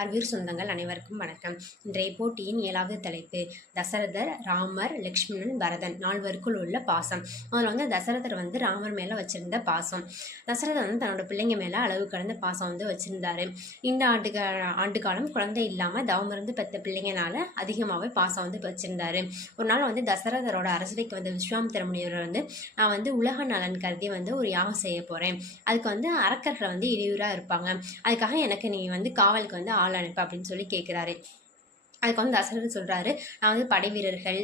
அறிவியல் சொந்தங்கள் அனைவருக்கும் வணக்கம். இன்றைய போட்டியின் ஏழாவது தலைப்பு தசரதர் ராமர் லக்ஷ்மணன் பரதன் நால்வருக்குள் உள்ள பாசம். அதில் வந்து தசரதர் வந்து ராமர் மேலே வச்சிருந்த பாசம். தசரதர் வந்து தன்னோட பிள்ளைங்க மேலே அளவு கடந்த பாசம் வந்து வச்சிருந்தாரு. இந்த ஆண்டு ஆண்டு காலம் குழந்தை இல்லாமல் தவமிருந்து பெற்ற பிள்ளைங்கனால அதிகமாகவே பாசம் வந்து வச்சிருந்தாரு. ஒரு நாள் வந்து தசரதரோட அரசவைக்கு வந்த விஸ்வாமித்திர முனிவர் வந்து நான் வந்து உலக நலன் கருதி வந்து ஒரு யாகம் செய்ய போகிறேன் அதுக்கு வந்து அரக்கர்கள் வந்து இடையூறாக இருப்பாங்க. அதுக்காக எனக்கு நீ வந்து காவலுக்கு வந்து ஆள் அனுப்பு அப்படின்னு சொல்லி கேட்குறாரு அதுக்கு வந்து தசரதர் சொல்கிறாரு நான் வந்து படை வீரர்கள்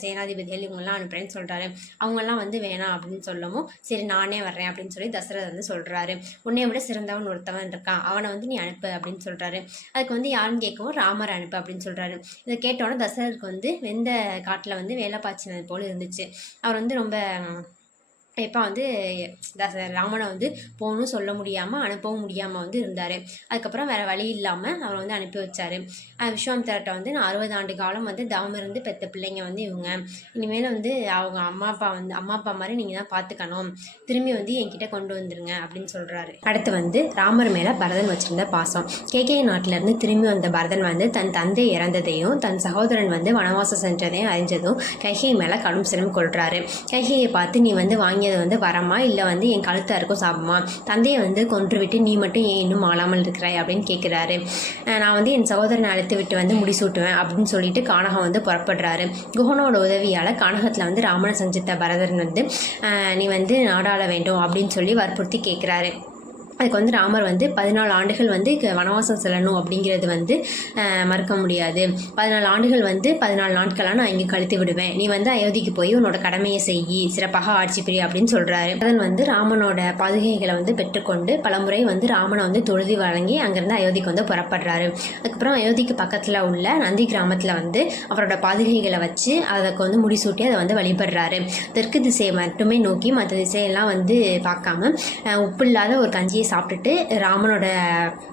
சேனாதிபதிகள் இவங்கெல்லாம் அனுப்புகிறேன்னு சொல்கிறாரு அவங்கெல்லாம் வந்து வேணாம் அப்படின்னு சொல்லவும் சரி நானே வர்றேன் அப்படின்னு சொல்லி தசரதர் வந்து சொல்கிறாரு உன்னை விட சிறந்தவன் ஒருத்தவன் இருக்கான். அவனை வந்து நீ அனுப்பு அப்படின்னு சொல்கிறாரு அதுக்கு வந்து யாருன்னு கேட்கவும் ராமர் அனுப்பு அப்படின்னு சொல்கிறாரு இதை கேட்டோன்னே தசரருக்கு வந்து வெந்த காட்டில் வந்து வேலை பாய்ச்சினது போல் இருந்துச்சு. அவர் வந்து ரொம்ப எப்போ வந்து ராமனை வந்து போகணும் சொல்ல முடியாமல் அனுப்பவும் முடியாமல் வந்து இருந்தார். அதுக்கப்புறம் வேறு வழி இல்லாமல் அவரை வந்து அனுப்பி வச்சார். விஸ்வாமித்திரட்ட வந்து நான் அறுபது ஆண்டு காலம் வந்து தவம் இருந்து பெற்ற பிள்ளைங்க வந்து இவங்க. இனிமேல் வந்து அவங்க அம்மா அப்பா வந்து அம்மா அப்பா மாதிரி நீங்கள் தான் பார்த்துக்கணும் திரும்பி வந்து என்கிட்ட கொண்டு வந்துருங்க அப்படின்னு சொல்கிறாரு அடுத்து வந்து ராமர் மேலே பரதன் வச்சுருந்த பாசம். கேகே நாட்டிலேருந்து திரும்பி வந்த பரதன் வந்து தன் தந்தை இறந்ததையும் தன் சகோதரன் வந்து வனவாசம் சென்றதையும் அறிஞ்சதும் கைகை மேலே கடும் சிரம் கொள்கிறாரு கைகையை பார்த்து நீ வந்து வாங்கி அது வந்து வரமா? இல்லை வந்து என் கழுத்தாக இருக்கும் சாப்பிடுமா? தந்தையை வந்து கொன்று விட்டு நீ மட்டும் ஏன் இன்னும் ஆளாமல் இருக்கிறாய்? அப்படின்னு கேட்குறாரு நான் வந்து என் சகோதரனை அழைத்து விட்டு வந்து முடிசூட்டுவேன் அப்படின்னு சொல்லிட்டு கானகம் வந்து புறப்படுறாரு. குஹனோட உதவியால் கானகத்தில் வந்து ராமனை சஞ்சித்த பரதன் வந்து நீ வந்து நாடாள வேண்டும் அப்படின்னு சொல்லி வற்புறுத்தி கேட்குறாரு அதுக்கு வந்து ராமர் வந்து பதினாலு ஆண்டுகள் வந்து வனவாசம் செல்லணும் அப்படிங்கிறது வந்து மறுக்க முடியாது. பதினாலு ஆண்டுகள் வந்து பதினாலு நாட்களாக நான் இங்கே கழித்து விடுவேன். நீ வந்து அயோத்திக்கு போய் உன்னோட கடமையை செய்யி சிறப்பாக ஆட்சி புரிய அப்படின்னு சொல்கிறாரு அதன் வந்து ராமனோட பாதுகைகளை வந்து பெற்றுக்கொண்டு பலமுறை வந்து ராமனை வந்து தொழுதி வழங்கி அங்கேருந்து அயோத்திக்கு வந்து புறப்படுறாரு. அதுக்கப்புறம் அயோத்திக்கு பக்கத்தில் உள்ள நந்தி கிராமத்தில் வந்து அவரோட பாதுகைகளை வச்சு அதுக்கு வந்து முடிசூட்டி அதை வந்து வழிபடுறாரு. தெற்கு திசையை மட்டுமே நோக்கி மற்ற திசையெல்லாம் வந்து பார்க்காம உப்பு இல்லாத ஒரு கஞ்சியை சாப்பிட்டுட்டு ராமனோட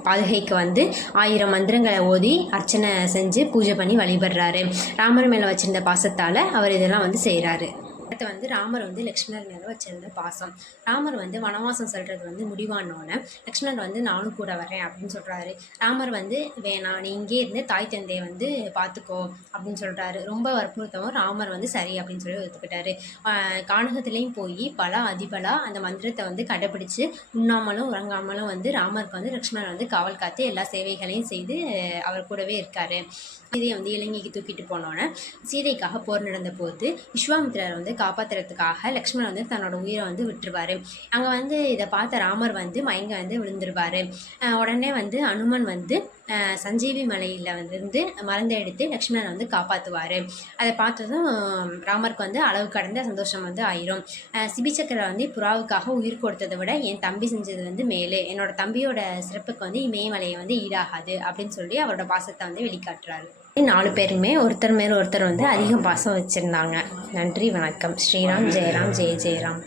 பாதுகைக்கு வந்து ஆயிரம் மந்திரங்களை ஓதி அர்ச்சனை செஞ்சு பூஜை பண்ணி வழிபடுறாரு. ராமர் மேலே வச்சிருந்த பாசத்தால் அவர் இதெல்லாம் வந்து செய்கிறாரு அடுத்து வந்து ராமர் வந்து லக்ஷ்மணர் மேலே வச்சிருந்த பாசம். ராமர் வந்து வனவாசம் செல்றது வந்து முடிவானோடனே லக்ஷ்மணர் வந்து நானும் கூட வரேன் அப்படின்னு சொல்கிறாரு ராமர் வந்து வேணாம் நீ இங்கே இருந்து தாய் தந்தையை வந்து பார்த்துக்கோ அப்படின்னு சொல்கிறாரு ரொம்ப வற்புறுத்தவும் ராமர் வந்து சரி அப்படின்னு சொல்லி ஒத்துக்கிட்டாரு. கானகத்துலேயும் போய் பல அதிபலா அந்த மந்திரத்தை வந்து கடைபிடிச்சு உண்ணாமலும் உறங்காமலும் வந்து ராமருக்கு வந்து லக்ஷ்மணர் வந்து காவல் காத்து எல்லா சேவைகளையும் செய்து அவர் கூடவே இருக்கார். சீதையை வந்து இலங்கைக்கு தூக்கிட்டு போனோன்னே சீதைக்காக போர் நடந்த போது விஸ்வாமித்திரர் வந்து காப்பாற்றுறதுக்காக லக்ஷ்மணன் வந்து தன்னோட உயிரை வந்து விட்டுருவார். அங்கே வந்து இதை பார்த்த ராமர் வந்து மயங்க வந்து விழுந்துருவார். உடனே வந்து அனுமன் வந்து சஞ்சீவி மலையில் வந்து மறந்த எடுத்து லக்ஷ்மணன் வந்து காப்பாற்றுவார் அதை பார்த்ததும் ராமருக்கு வந்து அளவு கடந்த சந்தோஷம் வந்து ஆயிரும். சிபிச்சக்கரை வந்து புறாவுக்காக உயிர் கொடுத்ததை விட என் தம்பி செஞ்சது வந்து மேலே. என்னோட தம்பியோட சிறப்புக்கு வந்து இமயமலையை வந்து ஈடாகாது அப்படின்னு சொல்லி அவரோட பாசத்தை வந்து வெளிக்காட்டுறாரு. நாலு பேருமே ஒருத்தர் மேல் ஒருத்தர் வந்து அதிகம் பாசம் வச்சுருந்தாங்க. நன்றி வணக்கம். ஸ்ரீராம் ஜெயராம் ஜெய ஜெயராம்.